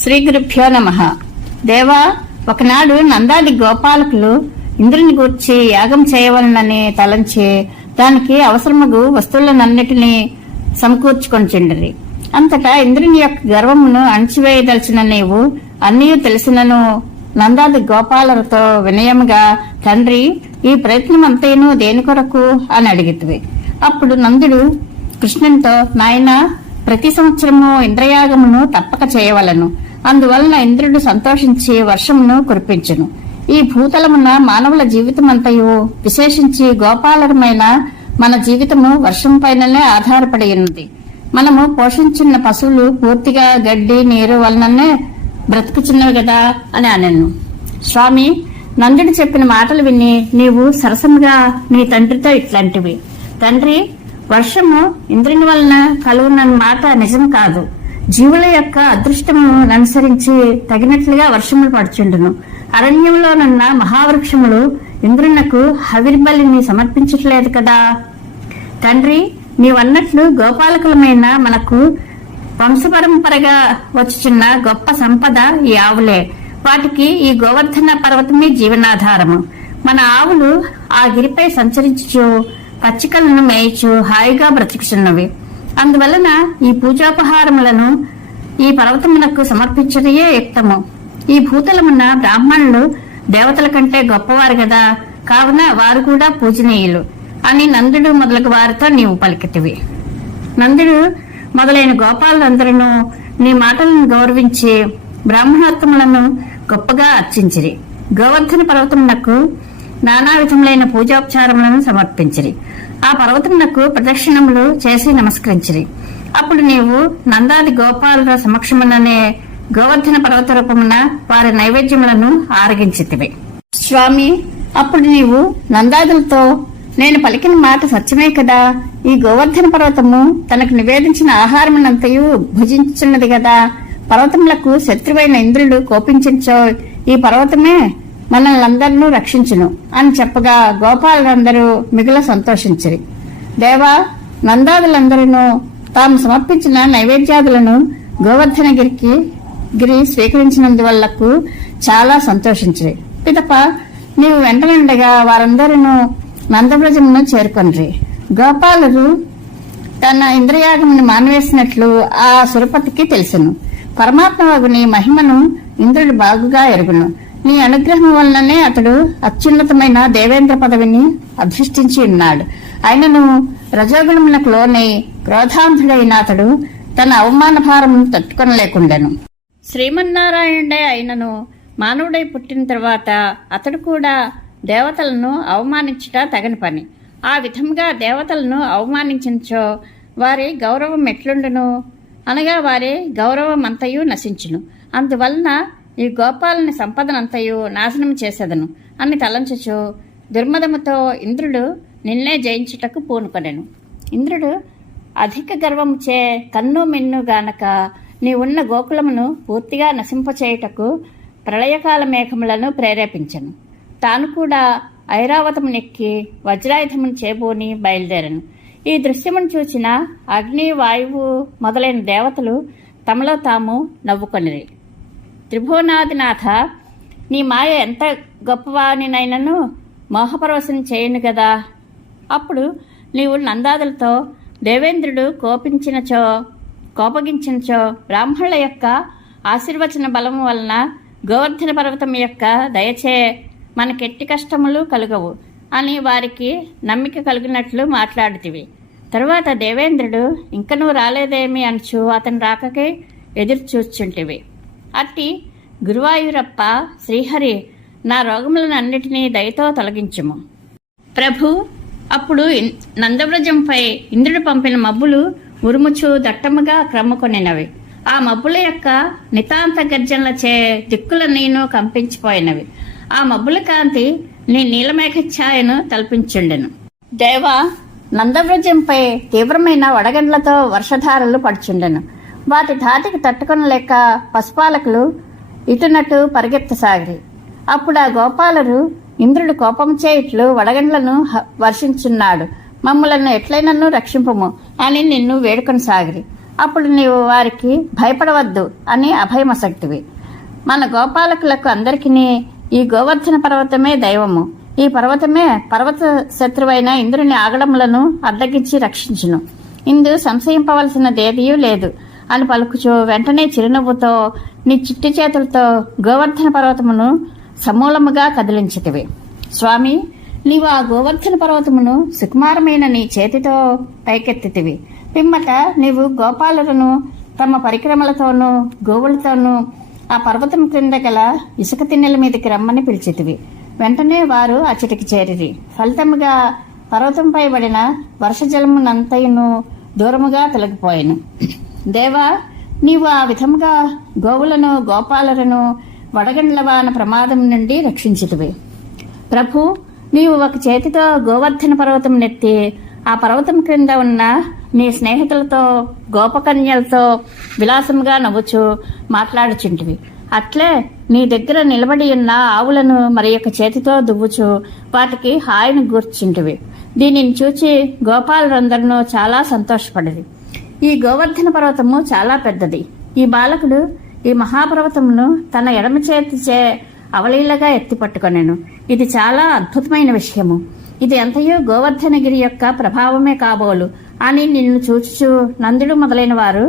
శ్రీ గురుభ్యో నమః. దేవా, ఒకనాడు నందాది గోపాలకులు ఇంద్రుని గూర్చి యాగం చేయవలనని తలంచి దానికి అవసరమగు వస్తువులనన్నిటినీ సమకూర్చుకొనిచుండిరి. అంతటా ఇంద్రుని యొక్క గర్వమును అణచివేయదలిచిన నీవు అన్నీ తెలిసినను నందాది గోపాలతో వినయముగా, తండ్రి, ఈ ప్రయత్నమంతేను దేని కొరకు అని అడిగితివి. అప్పుడు నందుడు కృష్ణునితో, నాయన, ప్రతి సంవత్సరము ఇంద్రయాగమును తప్పక చేయవలను. అందువలన ఇంద్రుడు సంతోషించి వర్షమును కురిపించును. ఈ భూతలమున మానవుల జీవితమంతయు, విశేషించి గోపాలరమైన మన జీవితము వర్షం పైననే ఆధారపడి ఉన్నది. మనము పోషించిన పశువులు పూర్తిగా గడ్డి నీరు వలననే బ్రతుకుచున్నవి గదా అని అనెను. స్వామి, నందుడు చెప్పిన మాటలు విని నీవు సరసముగా నీ తండ్రితో ఇట్లాంటివి, తండ్రి, వర్షము ఇంద్రుని వలన కలుగునన్న మాట నిజం కాదు. జీవుల యొక్క అదృష్టమును అనుసరించి తగినట్లుగా వర్షములు పడుచుండును. అరణ్యంలోనున్న మహావృక్షములు ఇంద్రునకు హవిర్బలిని సమర్పించట్లేదు కదా. తండ్రి, నీవన్నట్లు గోపాలకులమైన మనకు వంశపరంపరగా వచ్చుచున్న గొప్ప సంపద ఈ ఆవులే. వాటికి ఈ గోవర్ధన పర్వతమే జీవనాధారము. మన ఆవులు ఆ గిరిపై సంచరించుచు పచ్చికలను మేయిచు హాయిగా బ్రతుకుచున్నవి. అందువలన ఈ పూజోపహారములను ఈ పర్వతమునకు సమర్పించడయే యుక్తము. ఈ భూతలమున్న బ్రాహ్మణులు దేవతల కంటే గొప్పవారు గదా, కావున వారు కూడా పూజనీయులు అని నందుడు మొదలగు వారితో నీవు పలికితివి. నందుడు మొదలైన గోపాలందరూ నీ మాటలను గౌరవించి బ్రాహ్మణోత్తములను గొప్పగా అర్చించిరి. గోవర్ధన పర్వతమునకు నానా విధములైన పూజోపచారములను సమర్పించిరి. ఆ పర్వతమునకు ప్రదక్షిణములు చేసి నమస్కరించిరి. అప్పుడు నీవు నందాది గోపాలుల సమక్షముననే గోవర్ధన పర్వత రూపమున వారి నైవేద్యములను ఆరగించితివి. స్వామి, అప్పుడు నీవు నందాదులతో, నేను పలికిన మాట సత్యమే కదా. ఈ గోవర్ధన పర్వతము తనకు నివేదించిన ఆహారమునంతయు భుజించున్నది గదా. పర్వతములకు శత్రువైన ఇంద్రుడు కోపించో ఈ పర్వతమే మనల్నందరినూ రక్షించును అని చెప్పగా గోపాలులందరూ మిగుల సంతోషించిరి. దేవా, నందాదులందరూ తాము సమర్పించిన నైవేద్యాదులను గోవర్ధన గిరి స్వీకరించినందువల్లకు చాలా సంతోషించిరి. పిదప నీవు వెంటనుండగా వారందరూ నందవ్రజమును చేరుకొనిరి. గోపాలుడు తన ఇంద్రయాగమును మానివేసినట్లు ఆ సురపతికి తెలుసును. పరమాత్మవగుని మహిమను ఇంద్రుడు బాగుగా ఎరుగును. నీ అనుగ్రహం వలననే అతడు అత్యున్నతమైన దేవేంద్ర పదవిని అధిష్ఠించి ఉన్నాడు. ఆయనను రజోగుణములకు లోనై క్రోధాంధుడైన అతడు తన అవమాన భారమును తట్టుకొనలేకుండెను. శ్రీమన్నారాయణుడే అయినను మానవుడై పుట్టిన తర్వాత అతడు కూడా దేవతలను అవమానించుట తగని పని. ఆ విధంగా దేవతలను అవమానించో వారి గౌరవం ఎట్లుండును అనగా వారి గౌరవం అంతయు నశించును. అందువలన ఈ గోపాలని సంపదనంతయు నాశనం చేసేదను అని తలంచుచు దుర్మదముతో ఇంద్రుడు నిన్నే జయించుటకు పూనుకొనెను. ఇంద్రుడు అధిక గర్వముచే కన్ను మిన్ను గానక నీ ఉన్న గోకులమును పూర్తిగా నశింపచేయుటకు ప్రళయకాల మేఘములను ప్రేరేపించెను. తాను కూడా ఐరావతమునెక్కి వజ్రాయుధమును చేబూని బయలుదేరను. ఈ దృశ్యమును చూచిన అగ్ని, వాయువు మొదలైన దేవతలు తమలో తాము నవ్వుకొనిరి. త్రిభువనాదినాథ, నీ మాయ ఎంత గొప్పవానినైనను మోహపరవశం చేయను గదా. అప్పుడు నీవు నందాదులతో, దేవేంద్రుడు కోపగించినచో బ్రాహ్మణుల యొక్క ఆశీర్వచన బలము వలన గోవర్ధన పర్వతం యొక్క దయచే మనకెట్టి కష్టములు కలుగవు అని వారికి నమ్మిక కలిగినట్లు మాట్లాడుతివి. తరువాత దేవేంద్రుడు ఇంకనూ రాలేదేమి అనుచు అతని రాకకై ఎదురు చూచుంటివి. అట్టి గురువాయూరప్ప, శ్రీహరి, నా రోగములను అన్నిటినీ దయతో తొలగించుము. ప్రభు, అప్పుడు నందవ్రజంపై ఇంద్రుడు పంపిన మబ్బులు ఉరుముచు దట్టముగా క్రమ్ముకొనినవి. ఆ మబ్బుల యొక్క నితాంత గర్జనలచే దిక్కుల నేను కంపించిపోయినవి. ఆ మబ్బుల కాంతి నీ నీలమేఘఛాయను తల్పించుండెను. దేవా, నందవ్రజంపై తీవ్రమైన వడగండ్లతో వర్షధారలు పడుచుండెను. వాటి ధాటికి తట్టుకొనలేక పశుపాలకులు ఇటునటు పరిగెత్తసాగిరి. అప్పుడు ఆ గోపాలురు, ఇంద్రుడు కోపంచే ఇట్లు వడగండ్లను వర్షించున్నాడు, మమ్ములను ఎట్లయినను రక్షింపము అని నిన్ను వేడుకొనసాగిరి. అప్పుడు నీవు వారికి భయపడవద్దు అని అభయమసక్తివి. మన గోపాలకులకు అందరికీ ఈ గోవర్ధన పర్వతమే దైవము. ఈ పర్వతమే పర్వత శత్రువైన ఇంద్రుని ఆగడములను అడ్డగించి రక్షించును. ఇందు సంశయింపవలసినదేదియూ లేదు అని పలుకుచు వెంటనే చిరునవ్వుతో నీ చిట్టి చేతులతో గోవర్ధన పర్వతమును సమూలముగా కదిలించితివి. స్వామి, నీవు ఆ గోవర్ధన పర్వతమును సుకుమారమైన నీ చేతితో పైకెత్తితివి. పిమ్మట నీవు గోపాలులను తమ పరిక్రమలతోనూ గోవులతోనూ ఆ పర్వతం క్రింద గల ఇసుక తిన్నెల మీదకి రమ్మని పిలిచితివి. వెంటనే వారు అచ్చటికి చేరిరి. ఫలితముగా పర్వతంపై పడిన వర్షజలమునంతయును దూరముగా తొలగిపోయాను. దేవా, నీవు ఆ విధముగా గోవులను గోపాలులను వడగండ్లవాన ప్రమాదం నుండి రక్షించితివి. ప్రభు, నీవు ఒక చేతితో గోవర్ధన పర్వతం నెత్తి ఆ పర్వతం క్రింద ఉన్న నీ స్నేహితులతో గోపకన్యలతో విలాసంగా నవ్వుచు మాట్లాడుచుంటివి. అట్లే నీ దగ్గర నిలబడి ఉన్న ఆవులను మరి యొక్క చేతితో దువ్వుచు వాటికి హాయిని గూర్చుంటివి. దీనిని చూచి గోపాలురందరూ చాలా సంతోషపడిరి. ఈ గోవర్ధన పర్వతము చాలా పెద్దది. ఈ బాలకుడు ఈ మహాపర్వతమును తన ఎడమ చేతిచే అవలీలగా ఎత్తిపట్టుకొనెను. ఇది చాలా అద్భుతమైన విషయము. ఇది ఎంతయో గోవర్ధనగిరి యొక్క ప్రభావమే కాబోలు అని నిన్ను చూచుచు నందుడు మొదలైన వారు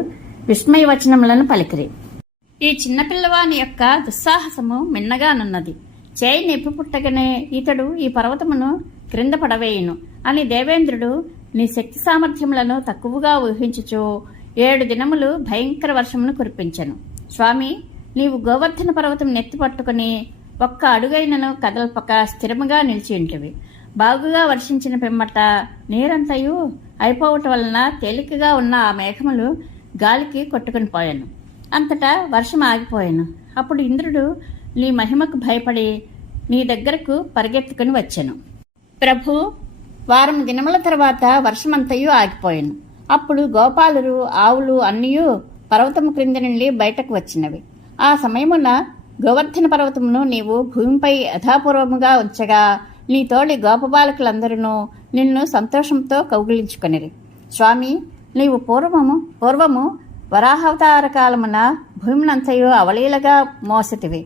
విస్మయ వచనములను పలికిరి. ఈ చిన్నపిల్లవాని యొక్క దుస్సాహసము మిన్నగానున్నది. చేయి నిప్పు పుట్టగానే ఇతడు ఈ పర్వతమును క్రింద పడవేయును అని దేవేంద్రుడు నీ శక్తి సామర్థ్యములను తక్కువగా ఊహించుచు 7 దినములు భయంకర వర్షమును కురిపించెను. స్వామి, నీవు గోవర్ధన పర్వతం నెత్తి పట్టుకుని ఒక్క అడుగైనను కదల్పక స్థిరముగా నిలిచి ఉంటివి. బాగుగా వర్షించిన పిమ్మట నీరంతయు అయిపోవటం వలన తేలికగా ఉన్న ఆ మేఘములు గాలికి కొట్టుకుని పోయాను. అంతటా వర్షం ఆగిపోయాను. అప్పుడు ఇంద్రుడు నీ మహిమకు భయపడి నీ దగ్గరకు పరిగెత్తుకుని వచ్చాను. ప్రభు, వారం దినముల తర్వాత వర్షమంతయు ఆగిపోయాను. అప్పుడు గోపాలురు ఆవులు అన్నీయు పర్వతము క్రింద నుండి బయటకు వచ్చినవి. ఆ సమయమున గోవర్ధన పర్వతమును నీవు భూమిపై యథాపూర్వముగా ఉంచగా నీ తోడి గోపబాలకులందరూ నిన్ను సంతోషంతో కౌగిలించుకొనిరి. స్వామి, నీవు పూర్వము వరాహావతార కాలమున భూమినంతయు అవలీలగా మోసతివి.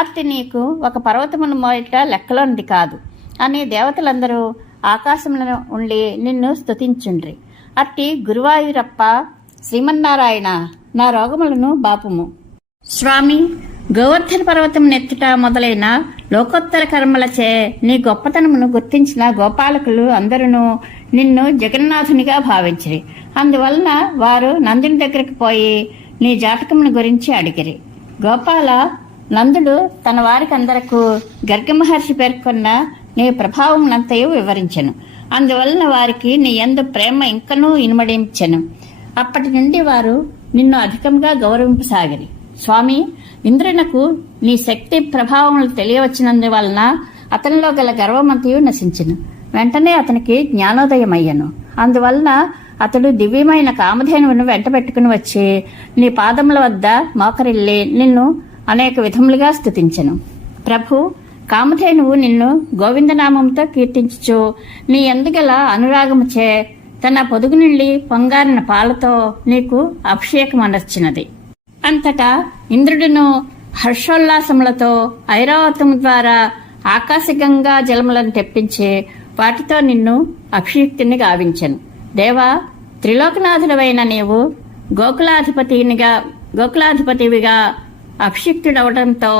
అట్టి నీకు ఒక పర్వతమును మోయట లెక్కలోనిది కాదు అని దేవతలందరూ ఆకాశంలో ఉండి నిన్ను స్తుతించుండ్రి. అట్టి గురువాయూరప్ప శ్రీమన్నారాయణ, నా రోగములను బాపుము. స్వామి, గోవర్ధన పర్వతం నెత్తుట మొదలైన లోకోత్తర కర్మలచే నీ గొప్పతనమును గుర్తించిన గోపాలకులు అందరూ నిన్ను జగన్నాథునిగా భావించిరి. అందువలన వారు నందుని దగ్గరికి పోయి నీ జాతకమును గురించి అడిగిరి. గోపాల, నందుడు తన వారికందరకు గర్గమహర్షి పేర్కొన్న నీ ప్రభావమునంతయు వివరించెను. అందువలన వారికి నీ యందు ప్రేమ ఇంకనూ ఇనుమడించెను. అప్పటి నుండి వారు నిన్ను అధికంగా గౌరవింపసాగిరి. స్వామి, ఇంద్రునకు నీ శక్తి ప్రభావములు తెలియవచ్చినందువలన అతనిలో గల గర్వమంతయు నశించెను. వెంటనే అతనికి జ్ఞానోదయమయ్యను. అందువలన అతడు దివ్యమైన కామధేనువును వెంట పెట్టుకుని వచ్చి నీ పాదముల వద్ద మోకరిల్లి నిన్ను అనేక విధములుగా స్తుతించెను. ప్రభు, కామధేనువు నిన్ను గోవిందనామంతో కీర్తించుచు నీ ఎందుగల అనురాగముచే తన పొదుగు నుండి పొంగారిన పాలతో నీకు అభిషేకం అనర్చినది. అంతటా ఇంద్రుడును హర్షోల్లాసములతో ఐరావతము ద్వారా ఆకాశగంగా జలములను తెప్పించి వాటితో నిన్ను అభిషిక్తుని గావించెను. దేవా, త్రిలోకనాథుడవైన నీవు గోకులాధిపతివిగా అభిషిక్తుడవడంతో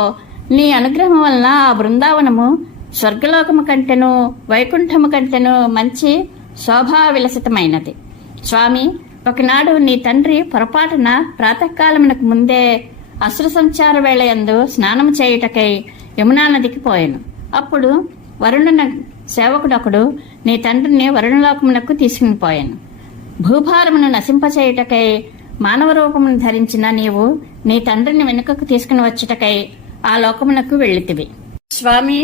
నీ అనుగ్రహం వలన ఆ బృందావనము స్వర్గలోకము కంటెను వైకుంఠము కంటెను మంచి శోభా విలసితమైనది. స్వామి, ఒకనాడు నీ తండ్రి పొరపాటున ప్రాతకాలమునకు ముందే అసుర సంచార వేళయందు స్నానము చేయుటకై యమునా నదికి పోయాను. అప్పుడు వరుణ సేవకుడొకడు నీ తండ్రిని వరుణలోకమునకు తీసుకుని పోయాను. భూభారమును నశింపచేయుటకై మానవ రూపమును ధరించిన నీవు నీ తండ్రిని వెనుకకు తీసుకుని వచ్చుటకై ఆ లోకమునకు వెళ్ళితివి. స్వామి,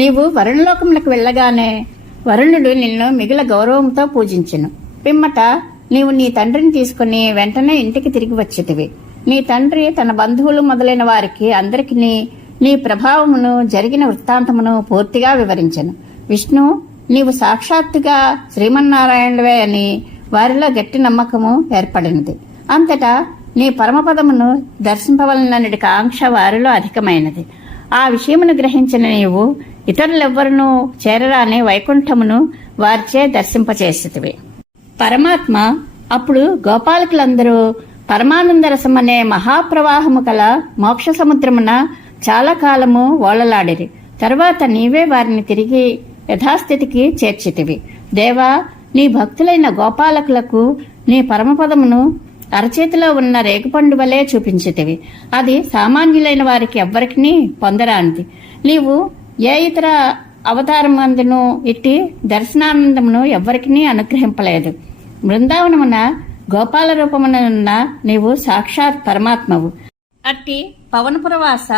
నీవు వరుణలోకమునకు వెళ్ళగానే వరుణుడు నిన్ను మిగుల గౌరవంతో పూజించెను. పిమ్మట నీవు నీ తండ్రిని తీసుకుని వెంటనే ఇంటికి తిరిగి వచ్చితివి. నీ తండ్రి తన బంధువులు మొదలైన వారికి అందరికీ నీ ప్రభావమును జరిగిన వృత్తాంతమును పూర్తిగా వివరించెను. విష్ణు, నీవు సాక్షాత్తుగా శ్రీమన్నారాయణువే అని వారిలో గట్టి నమ్మకము ఏర్పడినది. అంతటా నీ పరమపదమును దర్శింపవలనని కాంక్ష వారిలో అధికమైనది. ఆ విషయమును గ్రహించిన నీవు ఇతరులెవ్వరునూ చేరరాని వైకుంఠమును వారిచే దర్శింపచేసితివి. పరమాత్మ అప్పుడు గోపాలకులందరూ పరమానంద రసమనే మహాప్రవాహము కల మోక్ష సముద్రమున చాలా కాలము ఓలలాడిరి. తరువాత నీవే వారిని తిరిగి యథాస్థితికి చేర్చితివి. దేవా, నీ భక్తులైన గోపాలకులకు నీ పరమపదమును అరచేతిలో ఉన్న రేగుపండు వలె చూపించితివి. అది సామాన్యులైన వారికి ఎవ్వరికీ పొందరానిది. నీవు ఏ ఇతర అవతారమందును ఇట్టి దర్శనానందమును ఎవ్వరికీ అనుగ్రహింపలేదు. బృందావనమున గోపాల రూపమున నీవు సాక్షాత్ పరమాత్మవు. అట్టి పవనపురవాస,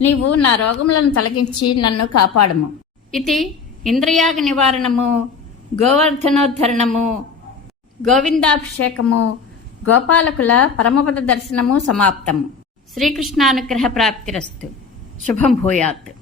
నీవు నా రోగములను తొలగించి నన్ను కాపాడము. ఇది ఇంద్రియాగ నివారణము, గోవర్ధనోద్ధరణము, గోవిందాభిషేకము, గోపాలకుల పరమపద దర్శనము సమాప్తము. శ్రీకృష్ణానుగ్రహ ప్రాప్తిరస్తు. శుభం భూయాత్.